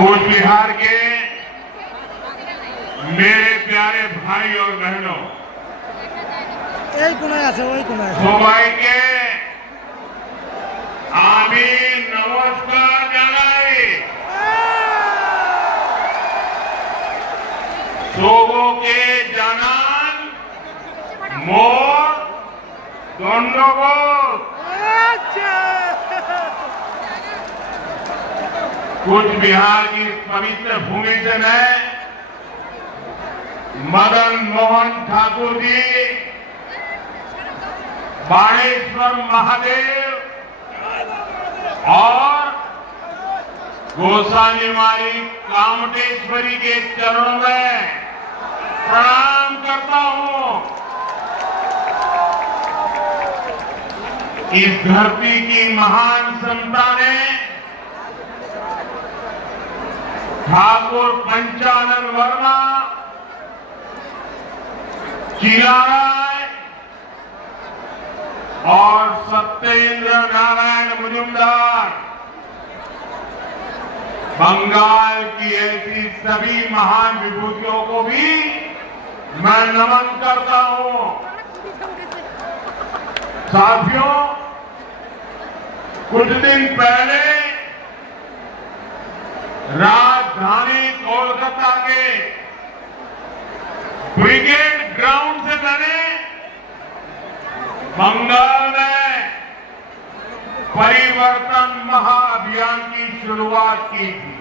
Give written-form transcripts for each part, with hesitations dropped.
कूच बिहार के मेरे प्यारे भाई और बहनों, সবাইকে আমি নমস্কার জানাই। সবকে জানান মোর ধন্যবাদ। कूच बिहार की पवित्र भूमि से मैं मदन मोहन ठाकुर जी, बाणेश्वर महादेव और गोसावी माई कामटेश्वरी के चरणों में प्रणाम करता हूं। इस धरती की महान संतान ठाकुर पंचानन वर्मा, चिराराय और सत्येंद्र नारायण मुजुमदार, बंगाल की ऐसी सभी महान विभूतियों को भी मैं नमन करता हूं। साथियों, कुछ दिन पहले राजधानी कोलकाता के ब्रिगेड ग्राउंड से मैंने बंगाल में परिवर्तन महाअभियान की शुरुआत की थी।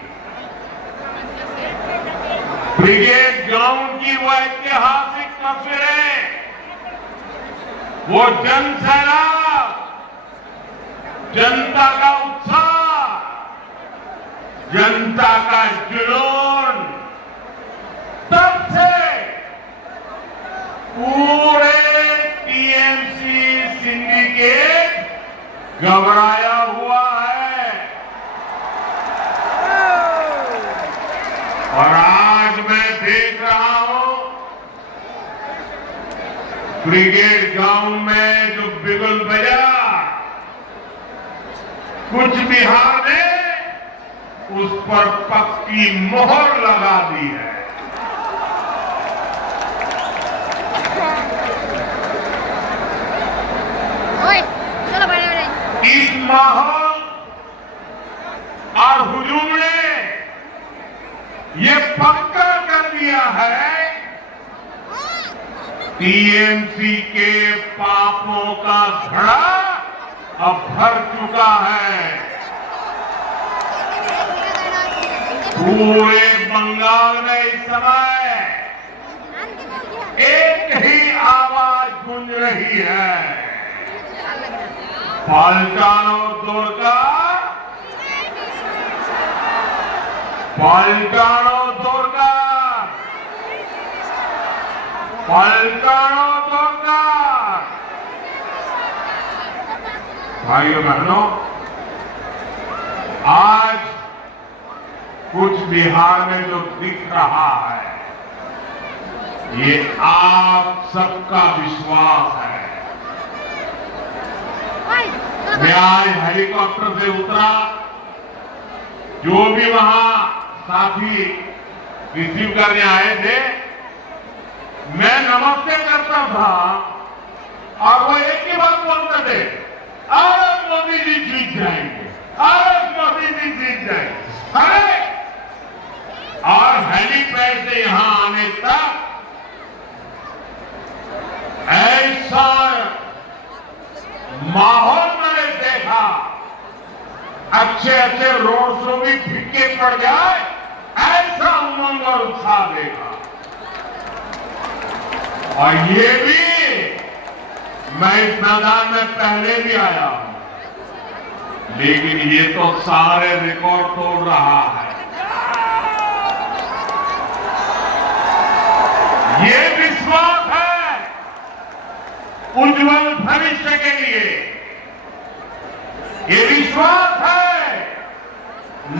ब्रिगेड ग्राउंड की वो ऐतिहासिक तस्वीरें, वो जनसैलाब, जनता का उत्साह, जनता का जुनून, तब से पूरे टीएमसी सिंडिकेट घबराया हुआ है। और आज मैं देख रहा हूं ब्रिगेड ग्राउंड में जो बिगुल बजा, कूच बिहार ने उस पर पक्की मोहर लगा दी है। इस माहौल और हुजूम ने ये पक्का कर दिया है, टीएमसी के पापों का घड़ा अब भर चुका है। पूरे बंगाल में इस समय एक ही आवाज गूंज रही है, पाल्टानो दोरकार, पाल्टानो दोरकार, पाल्टानो दोरकार। भाइयों बहनों, आज कूच बिहार में जो दिख रहा है, ये आप सबका विश्वास है। मैं आज हेलीकॉप्टर से उतरा, जो भी वहां साथी रिसीव करने आए थे, मैं नमस्ते करता था और वो एक ही बात बोलते थे, अरे मोदी जी जीत जाएंगे, अरे मोदी जी जीत जाएंगे। अरे, और हेलीपैड से यहां आने तक ऐसा माहौल मैंने देखा, अच्छे अच्छे रोड शो भी फीके पड़ जाए, ऐसा उमंग और उत्साह देखा। और ये भी मैं इस मैदान में पहले भी आया हूं, लेकिन ये तो सारे रिकॉर्ड तोड़ रहा है। ये विश्वास है उज्जवल भविष्य के लिए, ये विश्वास है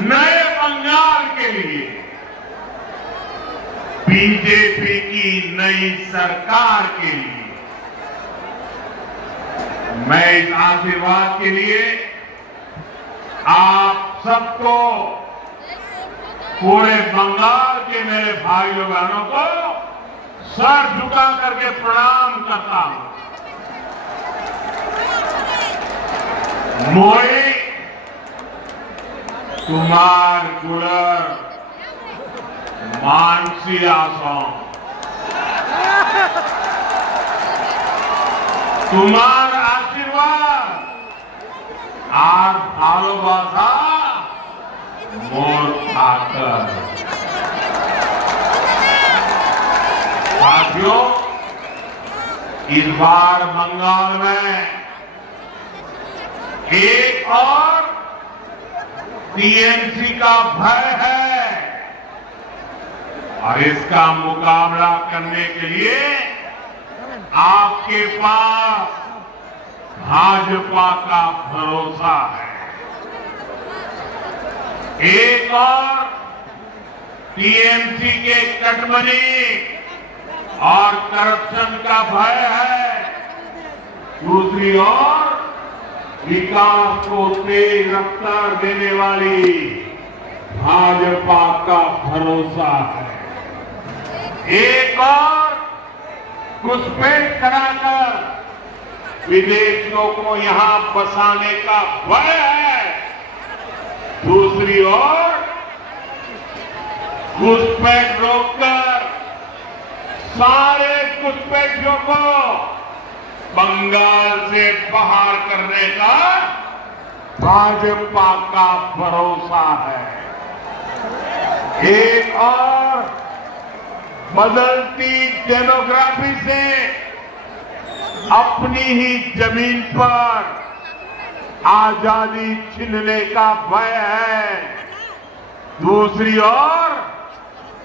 नए बंगाल के लिए, बीजेपी की नई सरकार के लिए। मैं इस आशीर्वाद के लिए आप सबको पूरे बंगाल के मेरे भाइयों बहनों को सर झुका करके प्रणाम करता हूं। मोई कुमार गुरर मानसी आसों तुम्हार आशीर्वाद आज भालोबासा मोर खाकर। साथियों, इस बार बंगाल में एक और टीएमसी का भय है और इसका मुकाबला करने के लिए आपके पास भाजपा का भरोसा है। एक और टीएमसी के कटमनी और करप्शन का भय है, दूसरी ओर विकास को तेज रफ्तार देने वाली भाजपा का भरोसा है। एक और घुसपैठ कराकर विदेशियों को यहां बसाने का भय है, दूसरी ओर घुसपैठ रोककर सारे घुसपैठियों को बंगाल से बाहर करने का भाजपा का भरोसा है। एक और बदलती डेमोग्राफी से अपनी ही जमीन पर आजादी छीनने का भय है, दूसरी ओर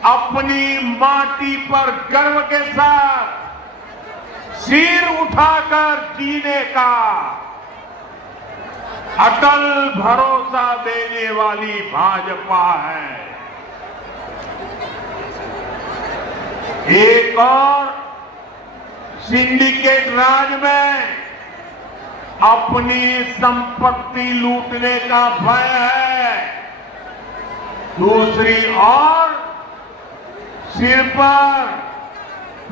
अपनी माटी पर गर्व के साथ सिर उठाकर जीने का अटल भरोसा देने वाली भाजपा है। एक और सिंडिकेट राज में अपनी संपत्ति लूटने का भय है, दूसरी ओर सिर पर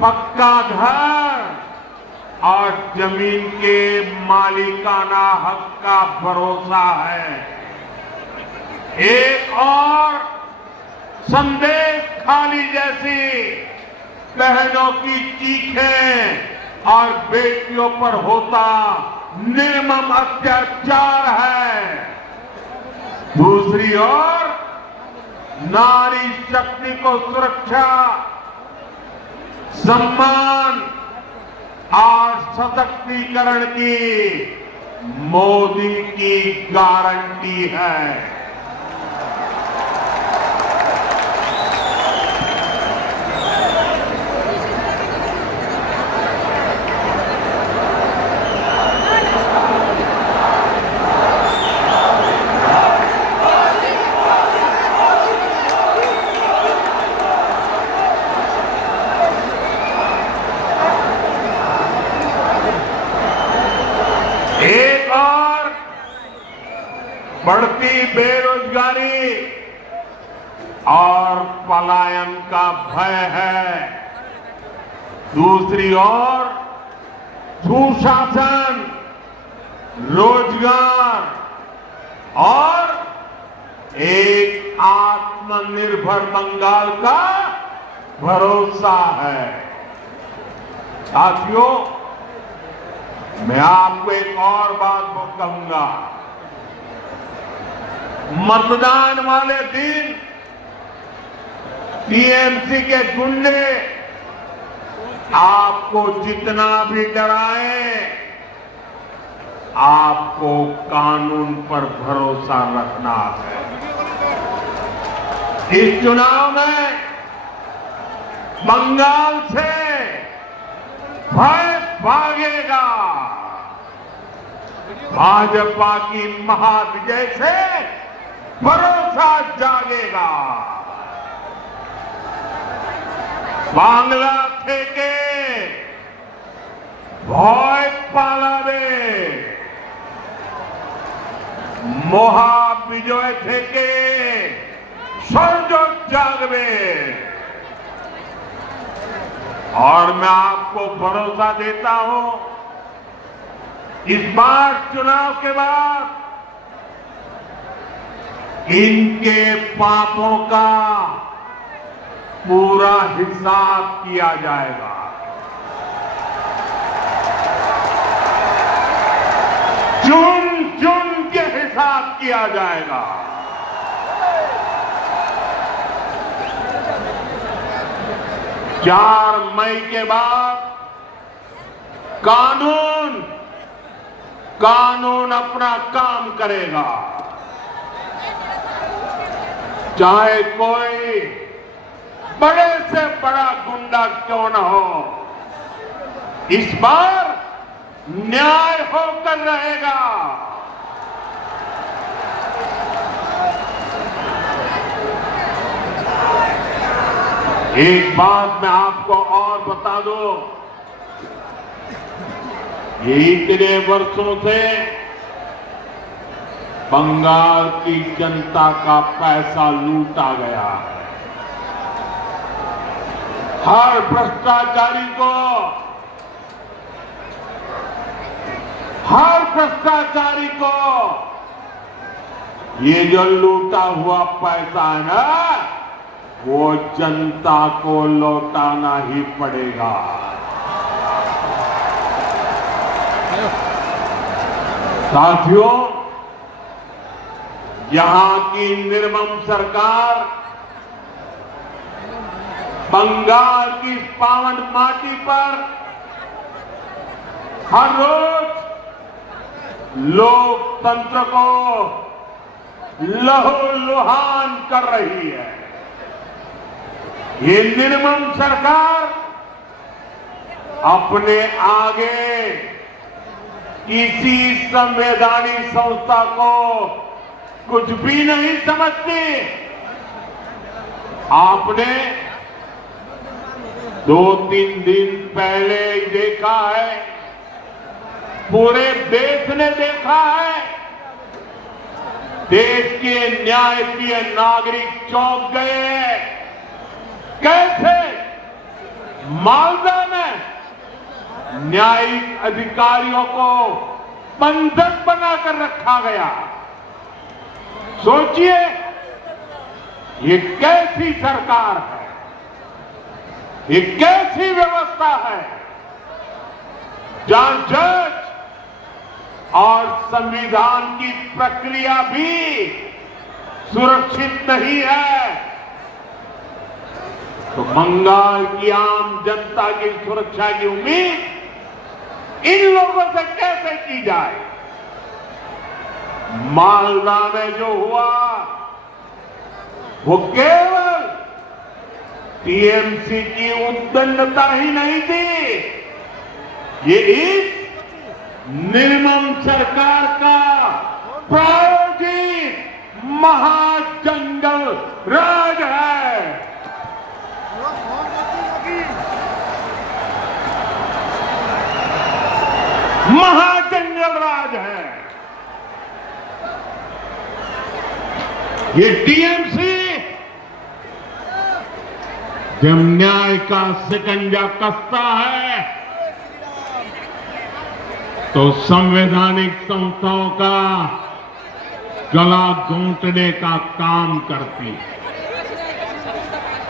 पक्का घर और जमीन के मालिकाना हक का भरोसा है। एक और संदेश खाली जैसी बहनों की चीखें और बेटियों पर होता निर्मम अत्याचार है, दूसरी ओर नारी शक्ति को सुरक्षा, सम्मान और सशक्तिकरण की मोदी की गारंटी है। एक और बढ़ती बेरोजगारी और पलायन का भय है, दूसरी ओर सुशासन, रोजगार और एक आत्मनिर्भर बंगाल का भरोसा है। साथियों, मैं आपको एक और बात कहूंगा, मतदान वाले दिन टीएमसी के गुंडे आपको जितना भी डराए, आपको कानून पर भरोसा रखना है। इस चुनाव में बंगाल से भय भागेगा, भाजपा की महाविजय से भरोसा जागेगा। बांग्ला থেকে ভয় পালাবে, মহাবিজয় থেকে সূর্য জাগবে। और मैं आपको भरोसा देता हूं, इस बार चुनाव के बाद इनके पापों का पूरा हिसाब किया जाएगा। चुन चुन के हिसाब किया जाएगा। 4 मई के बाद कानून अपना काम करेगा। चाहे कोई बड़े से बड़ा गुंडा क्यों न हो, इस बार न्याय होकर रहेगा। एक बात मैं आपको और बता दूं, ये इतने वर्षों से बंगाल की जनता का पैसा लूटा गया है। हर भ्रष्टाचारी को ये जो लूटा हुआ पैसा है ना, वो जनता को लौटाना ही पड़ेगा। साथियों, यहां की निर्मम सरकार बंगाल की पावन माटी पर हर रोज लोकतंत्र को लहूलुहान कर रही है। ये निर्मम सरकार अपने आगे किसी संवैधानिक संस्था को कुछ भी नहीं समझती। आपने 2-3 दिन पहले ही देखा है, पूरे देश ने देखा है, देश के न्यायप्रिय नागरिक चौंक गए हैं। कैसे मालदा में न्यायिक अधिकारियों को बंधक बनाकर रखा गया। सोचिए, ये कैसी सरकार है, ये कैसी व्यवस्था है जहां जज और संविधान की प्रक्रिया भी सुरक्षित नहीं है। तो बंगाल की आम जनता की सुरक्षा की उम्मीद इन लोगों से कैसे की जाए? मालदा में जो हुआ वो केवल टीएमसी की उद्दंडता ही नहीं थी, ये इस निर्मम सरकार का प्रायोजित महाजंगल राज है। महाजंगल राज है। ये टीएमसी जब न्याय का शिकंजा कसता है तो संवैधानिक संस्थाओं का गला घोंटने का काम करती है।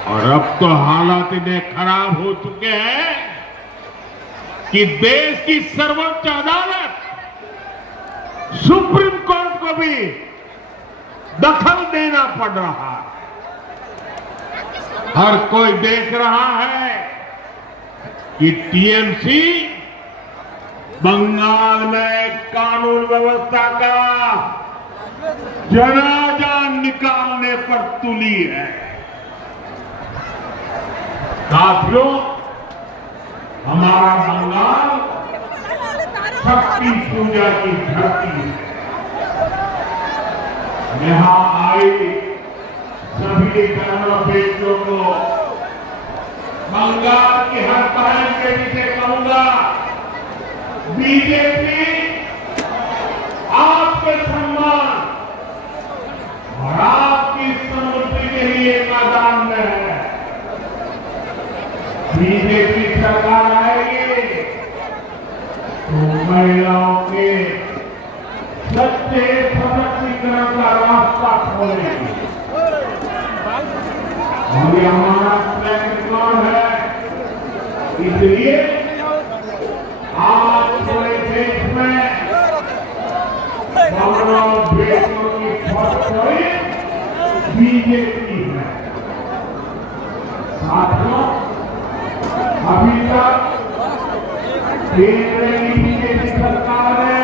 और अब तो हालात इतने खराब हो चुके हैं कि देश की सर्वोच्च अदालत सुप्रीम कोर्ट को भी दखल देना पड़ रहा है। हर कोई देख रहा है कि टीएमसी बंगाल में कानून व्यवस्था का जनाजा निकालने पर तुली है। साथियों, हमारा बंगाल शक्ति पूजा की धरती है। यहां आई सभी बहनों बेटियों को बंगाल की हर बहन बेटी से कहूंगा, बीजेपी आपके सम्मान और आपकी समृद्धि के तो महिलाओं के सच्चे सशक्तिकरण का रास्ता खोलेगी। और ये हमारा ट्रैक रिकॉर्ड है। इसलिए आज पूरे देश में महिलाओं बेटियों की फर्स्ट चॉइस बीजेपी है। साथियों, अभी तक केंद्र की बीजेपी सरकार ने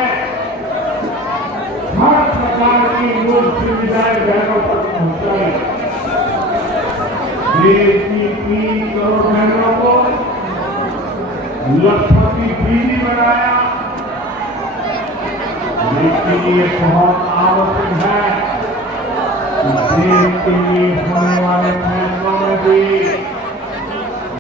हर प्रकार की मूल सुविधाएं बहनों तक पहुंचाई। देश की 3 करोड़ बहनों को लखपति दीदी बनाया। लेकिन ये बहुत आवश्यक है कि देश के लिए होने वाले फैसलों में भी